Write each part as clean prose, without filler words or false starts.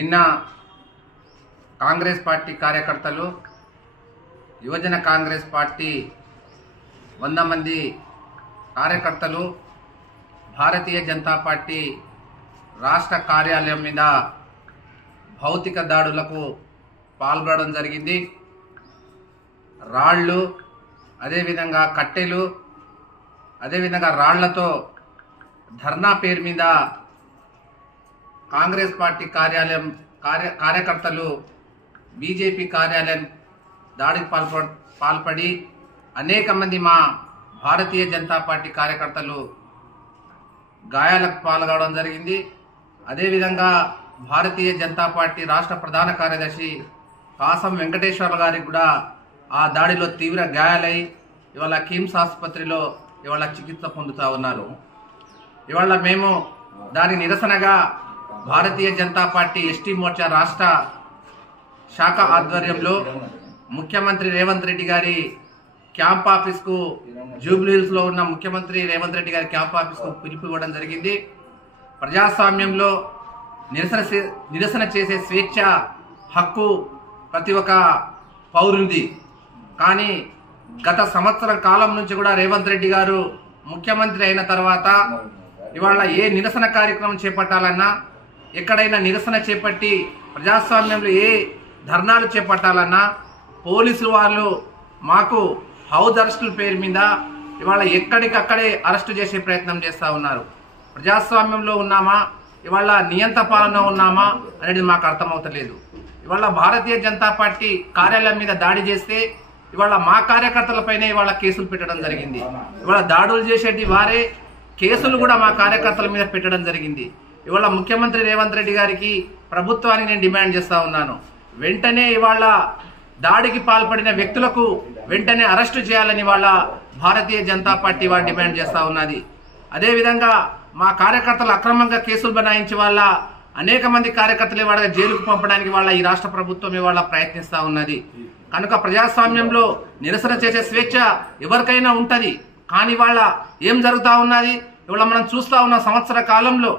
నిన్న కాంగ్రెస్ పార్టీ కార్యకర్తలు యువజన కాంగ్రెస్ పార్టీ 100 మంది కార్యకర్తలు భారతీయ జనతా పార్టీ రాష్ట్ర కార్యాలయం మీద భౌతిక దాడులకు పాల్గొనడం జరిగింది. రాళ్ళు, అదేవిధంగా కట్టెలు, అదేవిధంగా రాళ్లతో ధర్నా పేరు మీద కాంగ్రెస్ పార్టీ కార్యకర్తలు బీజేపీ కార్యాలయం దాడికి పాల్పడి అనేక మంది మా భారతీయ జనతా పార్టీ కార్యకర్తలు గాయాలకు పాల్గొనడం జరిగింది. అదేవిధంగా భారతీయ జనతా పార్టీ రాష్ట్ర ప్రధాన కార్యదర్శి కాసం వెంకటేశ్వర గారికి కూడా ఆ దాడిలో తీవ్ర గాయాలై ఇవాళ కిమ్స్ ఆసుపత్రిలో ఇవాళ చికిత్స పొందుతూ ఉన్నారు. ఇవాళ మేము దాని నిరసనగా భారతీయ జనతా పార్టీ ఎస్టీ మోర్చా రాష్ట్ర శాఖ ఆధ్వర్యంలో ముఖ్యమంత్రి రేవంత్ రెడ్డి గారి క్యాంప్ ఆఫీస్కు జూబ్లీహిల్స్ లో ఉన్న ముఖ్యమంత్రి రేవంత్ రెడ్డి గారి క్యాంప్ ఆఫీస్కు పిలుపు ఇవ్వడం జరిగింది. ప్రజాస్వామ్యంలో నిరసన చేసే స్వేచ్ఛ హక్కు ప్రతి ఒక్క పౌరునిది. కానీ గత సంవత్సరం కాలం నుంచి కూడా రేవంత్ రెడ్డి గారు ముఖ్యమంత్రి అయిన తర్వాత ఇవాళ ఏ నిరసన కార్యక్రమం చేపట్టాలన్నా, ఎక్కడైనా నిరసన చేపట్టి ప్రజాస్వామ్యంలో ఏ ధర్నాలు చేపట్టాలన్నా పోలీసులు వాళ్ళు మాకు హౌస్ అరెస్టుల పేరు మీద ఇవాళ ఎక్కడికక్కడే అరెస్టు చేసే ప్రయత్నం చేస్తూ ఉన్నారు. ప్రజాస్వామ్యంలో ఉన్నామా, ఇవాళ నియంత పాలన ఉన్నామా అనేది మాకు అర్థమవుతలేదు. ఇవాళ భారతీయ జనతా పార్టీ కార్యాలయం మీద దాడి చేస్తే ఇవాళ మా కార్యకర్తలపైనే ఇవాళ కేసులు పెట్టడం జరిగింది. ఇవాళ దాడులు చేసేటి వారే కేసులు కూడా మా కార్యకర్తల మీద పెట్టడం జరిగింది. ఇవాళ ముఖ్యమంత్రి రేవంత్ రెడ్డి గారికి, ప్రభుత్వానికి నేను డిమాండ్ చేస్తా ఉన్నాను, వెంటనే ఇవాళ దాడికి పాల్పడిన వ్యక్తులకు వెంటనే అరెస్టు చేయాలని వాళ్ళ భారతీయ జనతా పార్టీ వాళ్ళు డిమాండ్ చేస్తా ఉన్నది. అదేవిధంగా మా కార్యకర్తలు అక్రమంగా కేసులు బనాయించి వాళ్ళ అనేక మంది కార్యకర్తలు వాళ్ళ జైలుకు పంపడానికి వాళ్ళ ఈ రాష్ట్ర ప్రభుత్వం ఇవాళ ప్రయత్నిస్తా ఉన్నది. కనుక ప్రజాస్వామ్యంలో నిరసన చేసే స్వేచ్ఛ ఎవరికైనా ఉంటది. కానీ వాళ్ళ ఏం జరుగుతా ఉన్నది ఇవాళ మనం చూస్తా ఉన్న సంవత్సర కాలంలో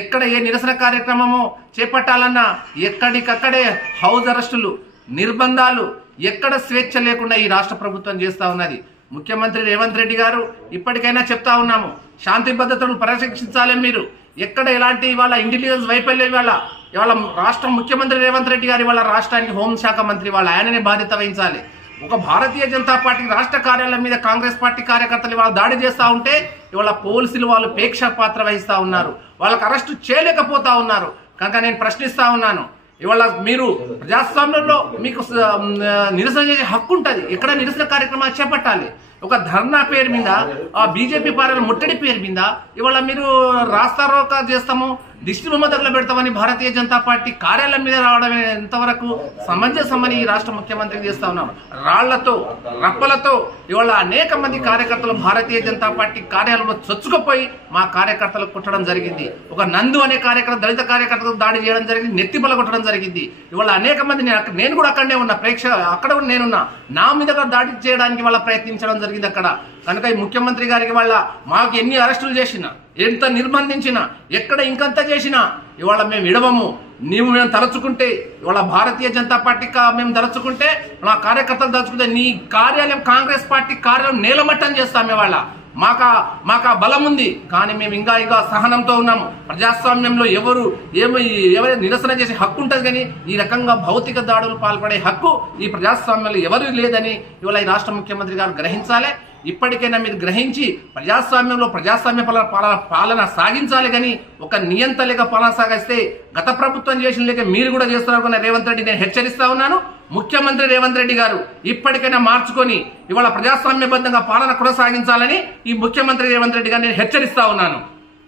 ఎక్కడ ఏ నిరసన కార్యక్రమము చేపట్టాలన్నా ఎక్కడికక్కడే హౌస్ అరెస్టులు, నిర్బంధాలు, ఎక్కడ స్వేచ్ఛ లేకుండా ఈ రాష్ట్ర ప్రభుత్వం చేస్తా ఉన్నది. ముఖ్యమంత్రి రేవంత్ రెడ్డి గారు ఇప్పటికైనా చెప్తా ఉన్నాము, శాంతి భద్రతను పరిరక్షించాలి. మీరు ఎక్కడ ఎలాంటి ఇవాళ ఇంటెలిజెన్స్ వైఫల్యం ఇవాళ రాష్ట్ర ముఖ్యమంత్రి రేవంత్ రెడ్డి గారు ఇవాళ రాష్ట్రానికి హోంశాఖ మంత్రి ఆయననే బాధ్యత వహించాలి. ఒక భారతీయ జనతా పార్టీ రాష్ట్ర కార్యాలయం మీద కాంగ్రెస్ పార్టీ కార్యకర్తలు ఇవాళ దాడి చేస్తా ఉంటే ఇవాళ పోలీసులు వాళ్ళు ప్రేక్షక పాత్ర వహిస్తా ఉన్నారు, వాళ్ళకి అరెస్టు చేయలేకపోతా ఉన్నారు. కనుక నేను ప్రశ్నిస్తా ఉన్నాను, ఇవాళ మీరు ప్రజాస్వామ్యంలో మీకు నిరసన చేసే హక్కు ఉంటుంది, ఎక్కడ నిరసన కార్యక్రమాలు చేపట్టాలి. ఒక ధర్నా పేరు మీద, ఆ బీజేపీ పార్టీ ముట్టడి పేరు మీద ఇవాళ మీరు రాస్తారోకా చేస్తాము, దిష్టి బొమ్మ దగ్గర పెడతామని భారతీయ జనతా పార్టీ కార్యాలయం మీద రావడం ఎంతవరకు సమంజసమని ఈ రాష్ట్ర ముఖ్యమంత్రి చేస్తా ఉన్నాం. రాళ్లతో, రప్పలతో ఇవాళ అనేక మంది కార్యకర్తలు భారతీయ జనతా పార్టీ కార్యాలయంలో చొచ్చుకుపోయి మా కార్యకర్తలు కుట్టడం జరిగింది. ఒక నందు అనే కార్యకర్త, దళిత కార్యకర్తలు దాడి చేయడం జరిగింది, నెత్తిబల కొట్టడం జరిగింది. ఇవాళ అనేక మంది, నేను కూడా అక్కడనే ఉన్నా, అక్కడ కూడా నేనున్నా, నా మీద దాడి చేయడానికి వాళ్ళ ప్రయత్నించడం జరిగింది అక్కడ. కనుక ఈ ముఖ్యమంత్రి గారికి వాళ్ళ మాకు ఎన్ని అరెస్టులు చేసినా, ఎంత నిర్బంధించినా, ఎక్కడ ఇంకంత చేసినా ఇవాళ మేము విడవము. మేము తలుచుకుంటే ఇవాళ భారతీయ జనతా పార్టీ మేము తలుచుకుంటే, మా కార్యకర్తలు తలుచుకుంటే నీ కార్యాలయం, కాంగ్రెస్ పార్టీ కార్యాలయం నేలమట్టం చేస్తాం. ఇవాళ మాకు బలం ఉంది, కానీ మేము ఇంకా సహనంతో ఉన్నాము. ప్రజాస్వామ్యంలో ఎవరు నిరసన చేసే హక్కు ఉంటుంది, కానీ ఈ రకంగా భౌతిక దాడులు పాల్పడే హక్కు ఈ ప్రజాస్వామ్యంలో ఎవరు లేదని ఇవాళ ఈ రాష్ట్ర ముఖ్యమంత్రి గారు గ్రహించాలి. ఇప్పటికైనా మీరు గ్రహించి ప్రజాస్వామ్యంలో ప్రజాస్వామ్య పాలన సాగించాలి. కానీ ఒక నియంత లేక పాలన సాగిస్తే గత ప్రభుత్వం చేసిన లేక మీరు కూడా చేస్తున్నారు రేవంత్ రెడ్డి నేను హెచ్చరిస్తా ఉన్నాను. ముఖ్యమంత్రి రేవంత్ రెడ్డి గారు ఇప్పటికైనా మార్చుకొని ఇవాళ ప్రజాస్వామ్యబద్ధంగా పాలన కొనసాగించాలని ఈ ముఖ్యమంత్రి రేవంత్ రెడ్డి గారు నేను హెచ్చరిస్తా ఉన్నాను.